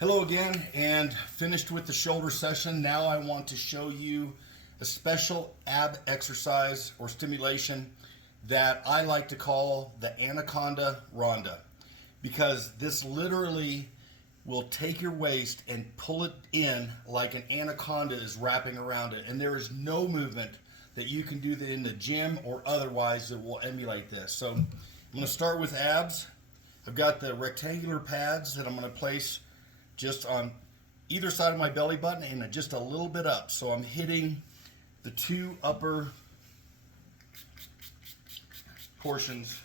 Hello again, and finished with the shoulder session. Now I want to show you a special ab exercise or stimulation that I like to call the Anaconda Rhonda, because this literally will take your waist and pull it in like an anaconda is wrapping around it, and there is no movement that you can do that in the gym or otherwise that will emulate this. So I'm going to start with abs. I've got the rectangular pads that I'm going to place just on either side of my belly button and just a little bit up. So I'm hitting the two upper portions.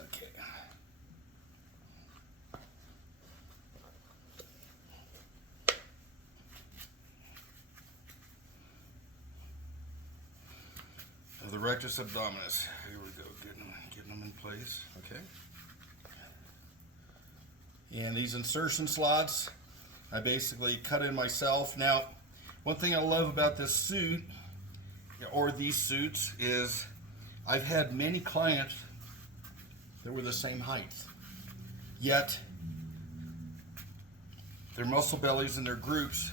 Okay. Of the rectus abdominis. Here we go, getting them in place. Okay. And these insertion slots, I basically cut in myself. Now, one thing I love about this suit, or these suits, is I've had many clients that were the same height, yet their muscle bellies and their groups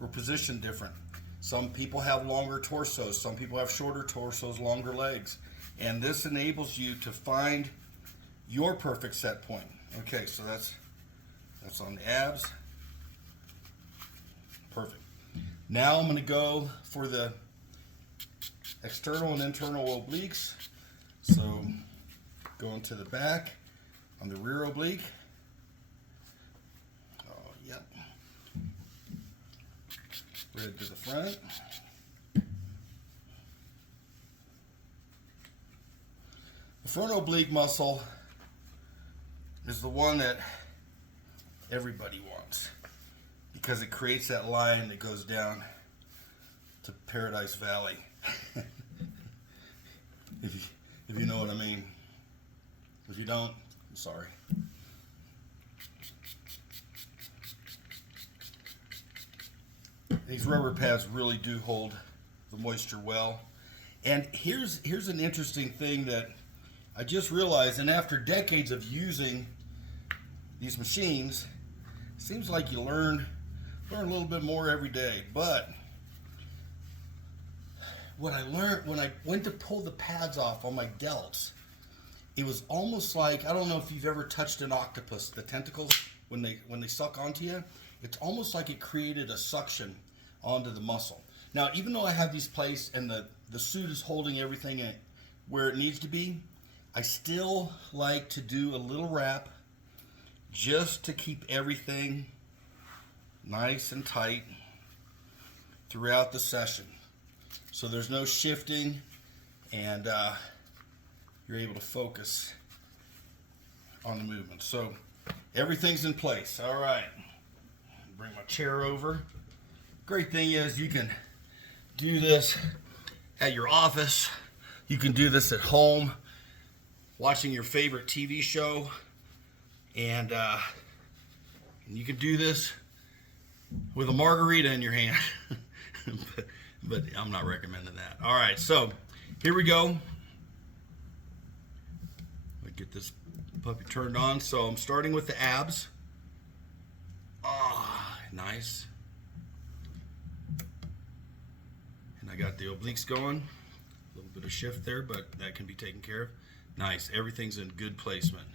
were positioned different. Some people have longer torsos, some people have shorter torsos, longer legs, and this enables you to find your perfect set point. Okay, so that's on the abs. Perfect. Now I'm going to go for the external and internal obliques. So going to the back on the rear oblique. Oh, yep. Red to the front. The front oblique muscle is the one that everybody wants, because it creates that line that goes down to Paradise Valley. if you know what I mean. If you don't, I'm sorry. These rubber pads really do hold the moisture well. And here's an interesting thing that I just realized, and after decades of using these machines, it seems like you learn a little bit more every day. But what I learned when I went to pull the pads off on my delts, it was almost like, I don't know if you've ever touched an octopus, the tentacles, when they suck onto you, it's almost like it created a suction onto the muscle. Now, even though I have these placed and the suit is holding everything where it needs to be, I still like to do a little wrap just to keep everything nice and tight throughout the session. So there's no shifting, and you're able to focus on the movement. So everything's in place. All right. Bring my chair over. Great thing is you can do this at your office. You can do this at home, watching your favorite TV show, and you can do this with a margarita in your hand. but I'm not recommending that. All right, so here we go. Let me get this puppy turned on. So I'm starting with the abs. Ah, nice. And I got the obliques going. A little bit of shift there, but that can be taken care of. Nice. Everything's in good placement.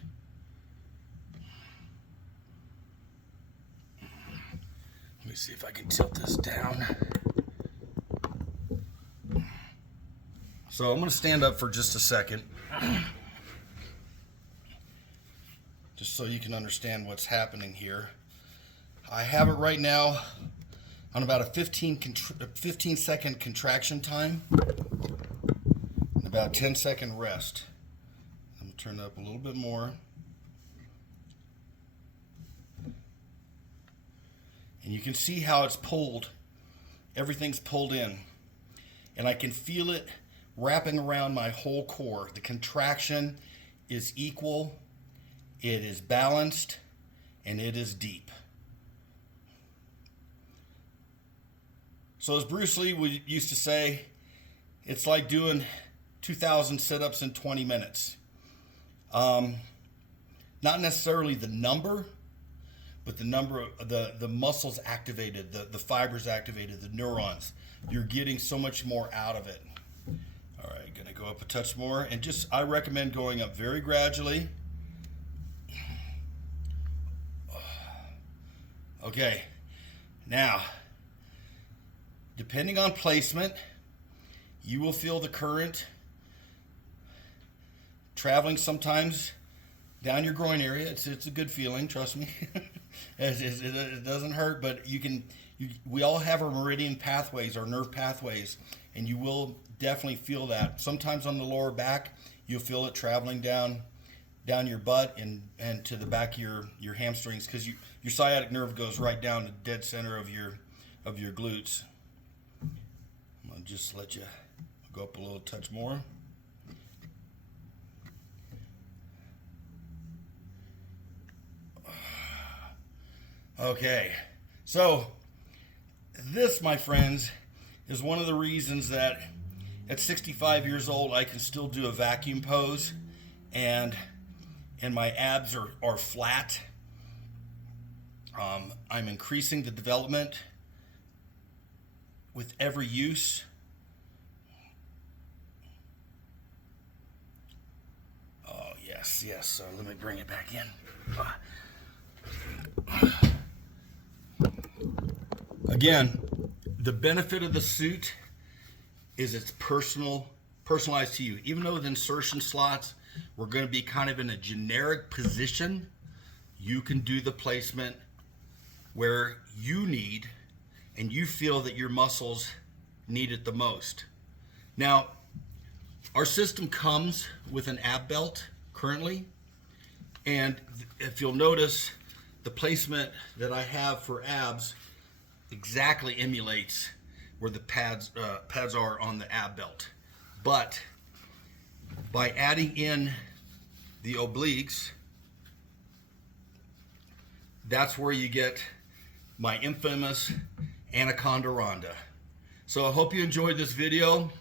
Let me see if I can tilt this down. So I'm going to stand up for just a second, just so you can understand what's happening here. I have it right now on about a 15 second contraction time and about 10-second rest. I'm going to turn it up a little bit more. And you can see how it's pulled. Everything's pulled in. And I can feel it wrapping around my whole core. The contraction is equal, it is balanced, and it is deep. So as Bruce Lee used to say, it's like doing 2,000 sit-ups in 20 minutes. Not necessarily the number, but the number of the muscles activated, the fibers activated, the neurons. You're getting so much more out of it. All right, gonna go up a touch more, and just, I recommend going up very gradually. Okay, now, depending on placement, you will feel the current traveling sometimes down your groin area. It's a good feeling, trust me. It doesn't hurt, but we all have our meridian pathways, our nerve pathways, and you will definitely feel that. Sometimes on the lower back, you'll feel it traveling down your butt and to the back of your hamstrings, because your sciatic nerve goes right down the dead center of your glutes. I'm gonna just let you go up a little touch more. Okay, so this, my friends, is one of the reasons that at 65 years old I can still do a vacuum pose and my abs are flat. I'm increasing the development with every use. Oh, yes. So let me bring it back in. Again, the benefit of the suit is it's personalized to you. Even though the insertion slots, we're going to be kind of in a generic position, you can do the placement where you need and you feel that your muscles need it the most. Now, our system comes with an ab belt currently, and if you'll notice, the placement that I have for abs exactly emulates where the pads are on the ab belt. But by adding in the obliques, that's where you get my infamous Anaconda Rhonda. So I hope you enjoyed this video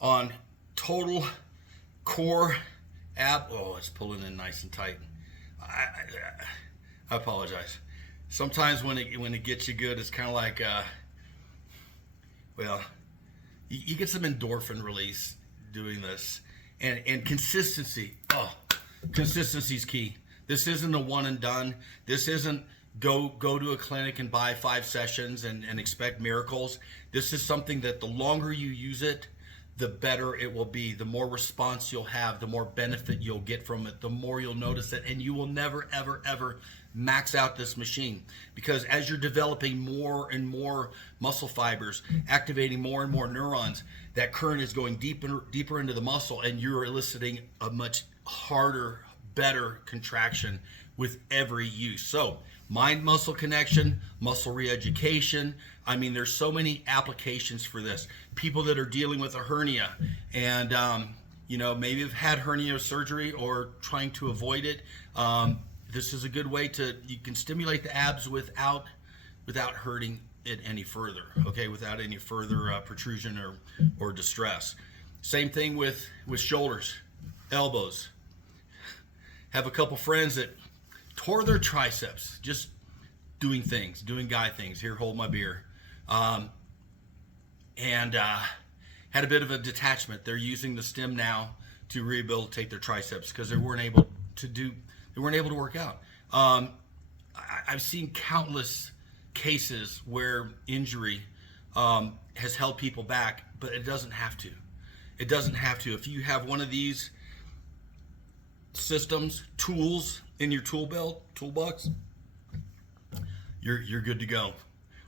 on total core ab. Oh, it's pulling in nice and tight. I apologize. Sometimes when it gets you good, it's kind of like, well, you get some endorphin release doing this, and consistency. Oh, consistency is key. This isn't a one and done. This isn't go to a clinic and buy 5 sessions and expect miracles. This is something that the longer you use it, the better it will be. The more response you'll have, the more benefit you'll get from it, the more you'll notice it, and you will never, ever, ever max out this machine, because as you're developing more and more muscle fibers, activating more and more neurons, that current is going deeper into the muscle, and you're eliciting a much harder, better contraction with every use. So mind-muscle connection, muscle re-education. I mean, there's so many applications for this. People that are dealing with a hernia and maybe have had hernia surgery or trying to avoid it. This is a good way you can stimulate the abs without hurting it any further, okay, without any further protrusion or distress. Same thing with shoulders, elbows. Have a couple friends that tore their triceps just doing guy things. Here, hold my beer. And had a bit of a detachment. They're using the stim now to rehabilitate their triceps because they weren't able to work out. I've seen countless cases where injury has held people back, but it doesn't have to. It doesn't have to. If you have one of these systems, tools in your toolbox, you're good to go.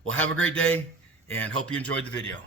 Well, have a great day and hope you enjoyed the video.